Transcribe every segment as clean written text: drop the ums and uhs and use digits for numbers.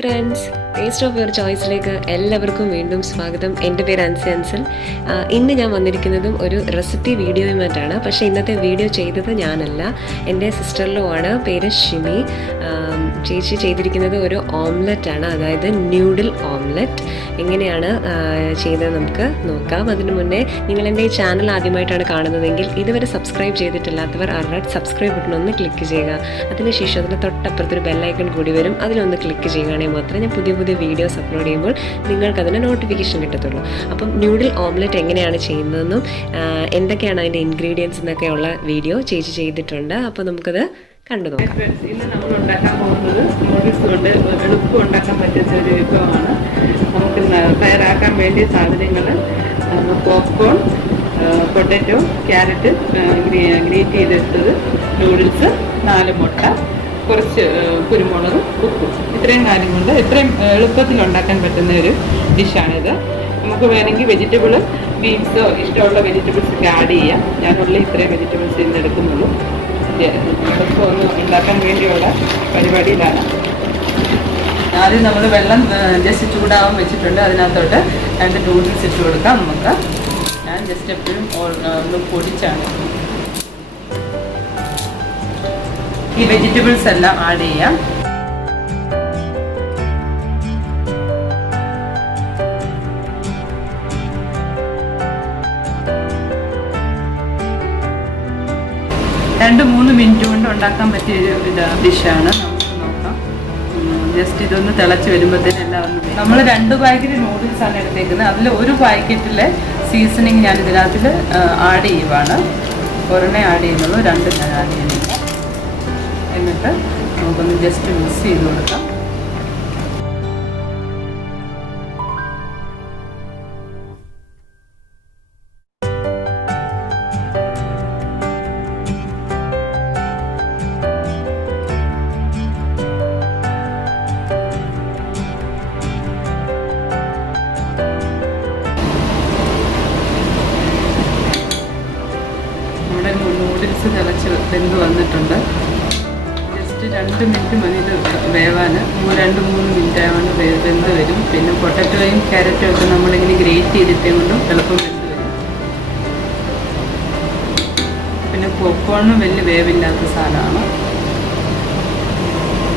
Friends, taste of your ചോയ്സിലേക്ക് എല്ലാവർക്കും വീണ്ടും സ്വാഗതം. എൻ്റെ പേര് അൻസൽ. ഇന്ന് ഞാൻ വന്നിരിക്കുന്നതും ഒരു റെസിപ്പി വീഡിയോയുമായിട്ടാണ്. പക്ഷേ ഇന്നത്തെ വീഡിയോ ചെയ്തത് ഞാനല്ല, എൻ്റെ സിസ്റ്ററിലോ ആണ്. പേര് ഷിമി. ചേച്ചി ചെയ്തിരിക്കുന്നത് ഒരു ഓംലെറ്റാണ്, അതായത് ന്യൂഡിൽ ഓംലെറ്റ്. എങ്ങനെയാണ് ചെയ്യുന്നത് നമുക്ക് നോക്കാം. അതിന് മുന്നേ നിങ്ങൾ എൻ്റെ ഈ ചാനൽ ആദ്യമായിട്ടാണ് കാണുന്നതെങ്കിൽ ഇതുവരെ സബ്സ്ക്രൈബ് ചെയ്തിട്ടില്ലാത്തവർ സബ്സ്ക്രൈബ് ബട്ടൺ ഒന്ന് ക്ലിക്ക് ചെയ്യുക. അതിനുശേഷം അതിന് തൊട്ടപ്പുറത്തൊരു ബെല്ലൈക്കൺ കൂടി വരും, അതിലൊന്ന് ക്ലിക്ക് ചെയ്യുകയാണെങ്കിൽ മാത്രമേ ഞാൻ പുതിയ പുതിയ വീഡിയോസ് അപ്ലോഡ് ചെയ്യുമ്പോൾ നിങ്ങൾക്കതിന് നോട്ടിഫിക്കേഷൻ കിട്ടത്തുള്ളൂ. അപ്പം ന്യൂഡിൽ ഓംലെറ്റ് എങ്ങനെയാണ് ചെയ്യുന്നതെന്നും എന്തൊക്കെയാണ് അതിൻ്റെ ഇൻഗ്രീഡിയൻസ് എന്നൊക്കെയുള്ള വീഡിയോ ചേച്ചി ചെയ്തിട്ടുണ്ട്. അപ്പോൾ നമുക്കത് കണ്ടു നോക്കാം. ഇന്ന് നമ്മൾ ഉണ്ടാക്കാൻ പോകുന്നത് നൂഡിൽസ് കൊണ്ട് എളുപ്പം ഉണ്ടാക്കാൻ പറ്റുന്ന ഒരു വിഭവമാണ്. നമുക്ക് തയ്യാറാക്കാൻ വേണ്ടിയ സാധനങ്ങൾ: പോപ്കോൺ, പൊട്ടറ്റോ, ക്യാരറ്റ് ഗ്രേറ്റ് ചെയ്തെടുത്തത്, നൂഡിൽസ്, 4 മുട്ട, കുറച്ച് കുരുമുളകും ഉപ്പും. ഇത്രയും കാര്യം കൊണ്ട് ഇത്രയും എളുപ്പത്തിൽ ഉണ്ടാക്കാൻ പറ്റുന്ന ഒരു ഡിഷാണിത്. നമുക്ക് വേണമെങ്കിൽ വെജിറ്റബിൾ ബീൻസോ ഇഷ്ടമുള്ള വെജിറ്റബിൾസ് ഒക്കെ ആഡ് ചെയ്യാം. ഞാനുള്ള ഇത്രയും വെജിറ്റബിൾസ് ഇന്ന് എടുക്കുന്നുള്ളൂ. എളുപ്പം ഒന്ന് ഉണ്ടാക്കാൻ വേണ്ടിയുള്ള പരിപാടിയിലാണ്. ആദ്യം നമ്മൾ വെള്ളം ജസ്റ്റ് ചൂടാവാൻ വെച്ചിട്ടുണ്ട്. അതിനകത്തോട്ട് 2 നൂഡിൽസ് ഇട്ട് കൊടുക്കാം. നമുക്ക് ഞാൻ ജസ്റ്റ് എപ്പോഴും ഒന്ന് പൊടിച്ചാണ് ഈ വെജിറ്റബിൾസ് എല്ലാം ആഡ് ചെയ്യാം. രണ്ട് 3 മിനിറ്റ് കൊണ്ട് ഉണ്ടാക്കാൻ പറ്റിയ ഒരു ഡിഷാണ്. നമുക്ക് നോക്കാം. ജസ്റ്റ് ഇതൊന്ന് തിളച്ച് വരുമ്പോഴത്തേനും എല്ലാം ഒന്ന് നമ്മൾ 2 പാക്കറ്റ് നൂഡിൽസാണ് എടുത്തേക്കുന്നത്. അതിൽ ഒരു പാക്കറ്റിലെ സീസണിങ് ഞാൻ ഇതിനകത്തിൽ ആഡ് ചെയ്യുവാണ്. ഒരെണ്ണേ ആഡ് ചെയ്യുന്നുള്ളൂ, 2 ഞാൻ ആഡ് ചെയ്യുന്നില്ല. എന്നിട്ട് നമുക്കൊന്ന് ജസ്റ്റ് മിക്സ് ചെയ്ത് കൊടുക്കാം. നമ്മുടെ നൂഡിൽസ് തിളച്ച് വെന്ത് വന്നിട്ടുണ്ട്. 2 മിനിറ്റ് മതി ഇത് വേവാൻ. 2-3 മിനിറ്റ് ആവാണ്ട് വെന്ത് വരും. പിന്നെ പൊട്ടറ്റോയും ക്യാരറ്റും ഒക്കെ നമ്മളിങ്ങനെ ഗ്രേറ്റ് ചെയ്തിട്ടേ കൊണ്ടും എളുപ്പം വെന്ത് വരും. പിന്നെ പോപ്കോണും വലിയ വേവില്ലാത്ത സാധനമാണ്.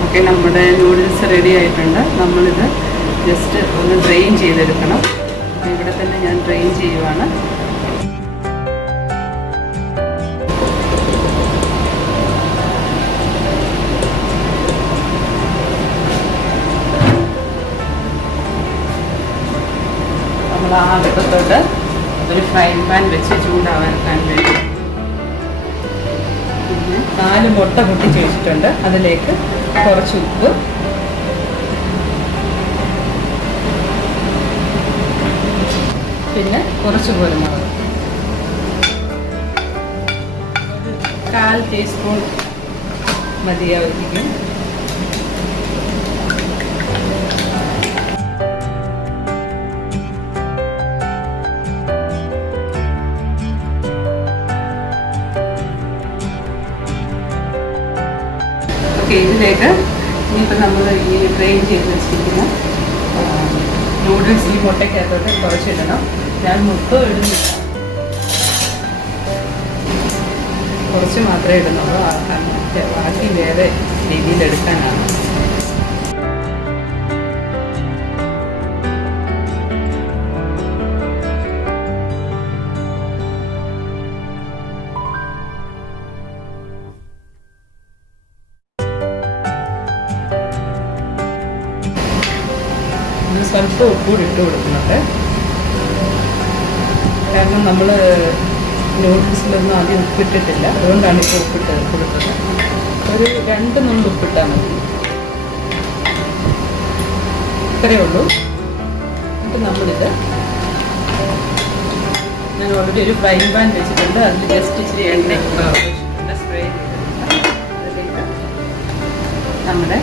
ഓക്കെ, നമ്മുടെ നൂഡിൽസ് റെഡി ആയിട്ടുണ്ട്. നമ്മളിത് ജസ്റ്റ് ഒന്ന് ഡ്രെയിൻ ചെയ്തെടുക്കണം. ഇവിടെ തന്നെ ഞാൻ ഡ്രെയിൻ ചെയ്യുവാണ്. ആ അടുപ്പത്തോട്ട് ഒരു ഫ്രൈ പാൻ വെച്ച് ചൂടാവാൻ വേണ്ടി 4 മുട്ട പൊട്ടിച്ച് വെച്ചിട്ടുണ്ട്. അതിലേക്ക് കുറച്ച് ഉപ്പ്, പിന്നെ കുറച്ച് കുരുമുളക്, 1/4 ടീസ്പൂൺ മതിയായിരിക്കും. ഇതിലേക്ക് ഇനിയിപ്പോൾ നമ്മൾ ഈ ഡ്രെയിൻ ചെയ്ത് വെച്ചിരിക്കുന്ന നൂഡിൽസ് ഈ മുട്ടയ്ക്കകത്തോട്ട് കുറച്ചിടണം. ഞാൻ മൊത്തം ഇടുന്നില്ല, കുറച്ച് മാത്രമേ ഇടുന്നുള്ളൂ. ബാക്കി വേറെ രീതിയിലെടുക്കാനാണ്. സ്വല്പം ഉപ്പൂടി ഇട്ട് കൊടുക്കുന്നുണ്ട്. കാരണം നമ്മൾ നൂഡിൽസിലൊന്നും ആദ്യം ഉപ്പിട്ടിട്ടില്ല, അതുകൊണ്ടാണ് ഇപ്പോൾ ഉപ്പിട്ട് കൊടുത്തത്. ഒരു 2 നുള്ളി ഉപ്പിട്ടാൽ മതി. ഇത്രയേ ഉള്ളൂ. എന്നിട്ട് നമ്മളിത് ഞാൻ ഓൾറെഡി ഒരു ഫ്രൈ പാൻ വെച്ചിട്ടുണ്ട്. അതിൽ ജസ്റ്റ് ഇച്ചിരി എണ്ണ ഒഴിച്ചിട്ടുണ്ട്, സ്പ്രേ ചെയ്തിട്ടുണ്ട്. അതിലേക്ക് നമ്മുടെ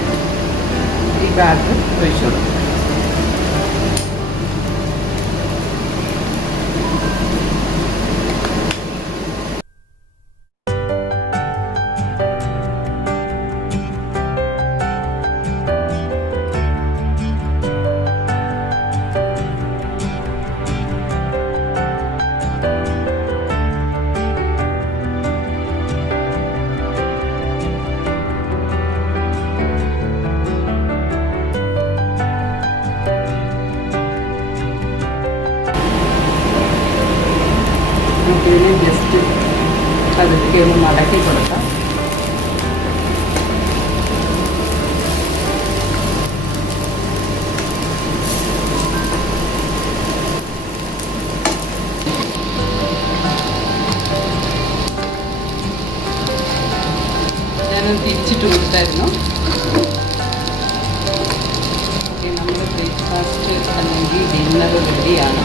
ഈ ബാറ്റർ ഒഴിച്ചു കൊടുക്കും. ഒന്ന് മടക്കി കൊടുക്കാം. ഞാനത് തിരിച്ചിട്ട് കൊടുത്തായിരുന്നു. ഓക്കെ, നമ്മുടെ ബ്രേക്ക്ഫാസ്റ്റ് അല്ലെങ്കിൽ ഡിന്നർ റെഡിയാണ്.